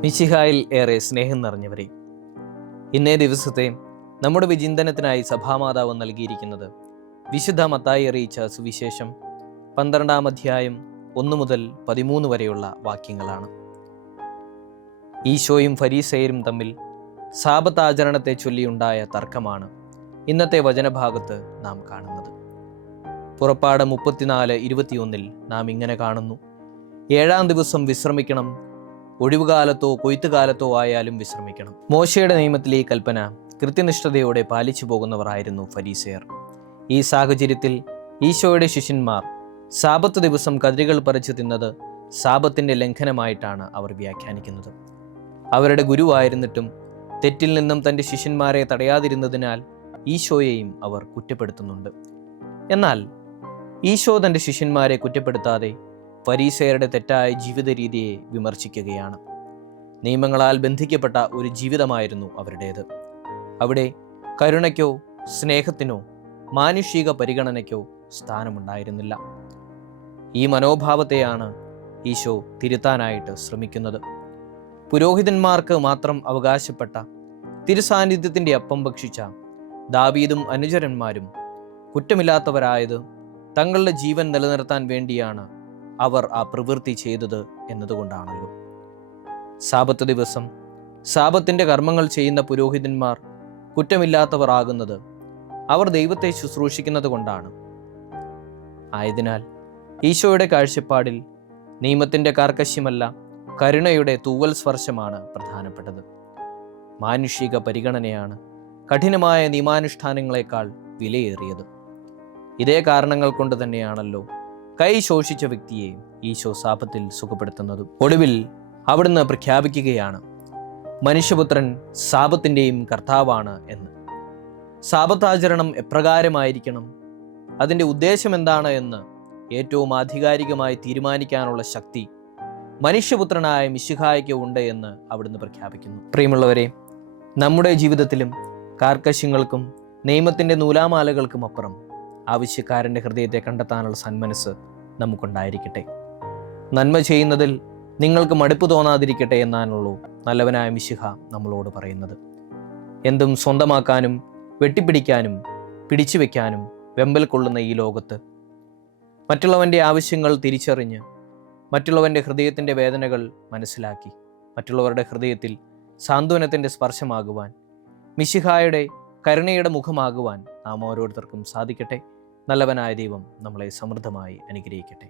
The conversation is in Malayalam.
മിശിഹായിൽ ഏറെ സ്നേഹം നിറഞ്ഞവരെ ഇന്നേ ദിവസത്തെ നമ്മുടെ വിചിന്തനത്തിനായി സഭാമാതാവ് നൽകിയിരിക്കുന്നത് വിശുദ്ധ മത്തായി അറിയിച്ച സുവിശേഷം പന്ത്രണ്ടാം അധ്യായം ഒന്നു മുതൽ പതിമൂന്ന് വരെയുള്ള വാക്യങ്ങളാണ്. ഈശോയും ഫരീസയരും തമ്മിൽ സാപത്താചരണത്തെ ചൊല്ലിയുണ്ടായ തർക്കമാണ് ഇന്നത്തെ വചനഭാഗത്ത് നാം കാണുന്നത്. പുറപ്പാട് മുപ്പത്തിനാല് ഇരുപത്തിയൊന്നിൽ നാം ഇങ്ങനെ കാണുന്നു. ഏഴാം ദിവസം വിശ്രമിക്കണം ഒഴിവുകാലത്തോ കൊയ്ത്തുകാലത്തോ ആയാലും വിശ്രമിക്കണം. മോശയുടെ നിയമത്തിലെ ഈ കൽപ്പന കൃത്യനിഷ്ഠതയോടെ പാലിച്ചു പോകുന്നവരായിരുന്നു ഫരീസയർ. ഈ സാഹചര്യത്തിൽ ഈശോയുടെ ശിഷ്യന്മാർ സാപത്ത് ദിവസം കതിരുകൾ പറിച്ചു തിന്നത് സാപത്തിന്റെ ലംഘനമായിട്ടാണ് അവർ വ്യാഖ്യാനിക്കുന്നത്. അവരുടെ ഗുരുവായിരുന്നിട്ടും തെറ്റിൽ നിന്നും തന്റെ ശിഷ്യന്മാരെ തടയാതിരുന്നതിനാൽ ഈശോയെയും അവർ കുറ്റപ്പെടുത്തുന്നുണ്ട്. എന്നാൽ ഈശോ തന്റെ ശിഷ്യന്മാരെ കുറ്റപ്പെടുത്താതെ ഫരീസയരുടെ തെറ്റായ ജീവിത രീതിയെ വിമർശിക്കുകയാണ്. നിയമങ്ങളാൽ ബന്ധിക്കപ്പെട്ട ഒരു ജീവിതമായിരുന്നു അവരുടേത്. അവിടെ കരുണയ്ക്കോ സ്നേഹത്തിനോ മാനുഷിക പരിഗണനയ്ക്കോ സ്ഥാനമുണ്ടായിരുന്നില്ല. ഈ മനോഭാവത്തെയാണ് ഈശോ തിരുത്താനായിട്ട് ശ്രമിക്കുന്നത്. പുരോഹിതന്മാർക്ക് മാത്രം അവകാശപ്പെട്ട തിരുസാന്നിധ്യത്തിന്റെ അപ്പം ഭക്ഷിച്ച ദാവീദും അനുചരന്മാരും കുറ്റമില്ലാത്തവരായത് തങ്ങളുടെ ജീവൻ നിലനിർത്താൻ വേണ്ടിയാണ് അവർ ആ പ്രവൃത്തി ചെയ്തത് എന്നതുകൊണ്ടാണല്ലോ. സാപത്ത് ദിവസം സാപത്തിന്റെ കർമ്മങ്ങൾ ചെയ്യുന്ന പുരോഹിതന്മാർ കുറ്റമില്ലാത്തവർ ആകുന്നത് അവർ ദൈവത്തെ ശുശ്രൂഷിക്കുന്നത് കൊണ്ടാണ്. ആയതിനാൽ ഈശോയുടെ കാഴ്ചപ്പാടിൽ നിയമത്തിന്റെ കാർക്കശ്യമല്ല കരുണയുടെ തൂവൽ സ്പർശമാണ് പ്രധാനപ്പെട്ടത്. മാനുഷിക പരിഗണനയാണ് കഠിനമായ നിയമാനുഷ്ഠാനങ്ങളെക്കാൾ വിലയേറിയത്. ഇതേ കാരണങ്ങൾ കൊണ്ട് തന്നെയാണല്ലോ കൈ ശോഷിച്ച വ്യക്തിയെ ഈശോ സാപത്തിൽ സുഖപ്പെടുത്തുന്നതും. ഒടുവിൽ അവിടുന്ന് പ്രഖ്യാപിക്കുകയാണ് മനുഷ്യപുത്രൻ സാപത്തിന്റെയും കർത്താവാണ് എന്ന്. സാപത്താചരണം എപ്രകാരമായിരിക്കണം? അതിന്റെ ഉദ്ദേശം എന്താണ് എന്ന് ഏറ്റവും ആധികാരികമായി തീരുമാനിക്കാനുള്ള ശക്തി മനുഷ്യപുത്രനായ മിശിഹായ്ക്ക് ഉണ്ട് എന്ന് അവിടുന്ന് പ്രഖ്യാപിക്കുന്നു. പ്രിയമുള്ളവരെ നമ്മുടെ ജീവിതത്തിലും കാർക്കശ്യങ്ങൾക്കും നിയമത്തിന്റെ നൂലാമാലകൾക്കും അപ്പുറം ആവശ്യക്കാരന്റെ ഹൃദയത്തെ കണ്ടെത്താനുള്ള സന്മനസ് നമുക്കുണ്ടായിരിക്കട്ടെ. നന്മ ചെയ്യുന്നതിൽ നിങ്ങൾക്ക് മടുപ്പ് തോന്നാതിരിക്കട്ടെ എന്നാണുള്ളൂ നല്ലവനായ മിശിഹ നമ്മളോട് പറയുന്നത്. എന്തും സ്വന്തമാക്കാനും വെട്ടിപ്പിടിക്കാനും പിടിച്ചു വയ്ക്കാനും വെമ്പൽ കൊള്ളുന്ന ഈ ലോകത്ത് മറ്റുള്ളവന്റെ ആവശ്യങ്ങൾ തിരിച്ചറിഞ്ഞ് മറ്റുള്ളവന്റെ ഹൃദയത്തിന്റെ വേദനകൾ മനസ്സിലാക്കി മറ്റുള്ളവരുടെ ഹൃദയത്തിൽ സാന്ത്വനത്തിന്റെ സ്പർശമാകുവാൻ മിശിഹായുടെ കരുണയുടെ മുഖമാകുവാൻ നാം ഓരോരുത്തർക്കും സാധിക്കട്ടെ. നല്ലവനായ ദൈവം നമ്മളെ സമൃദ്ധമായി അനുഗ്രഹിക്കട്ടെ.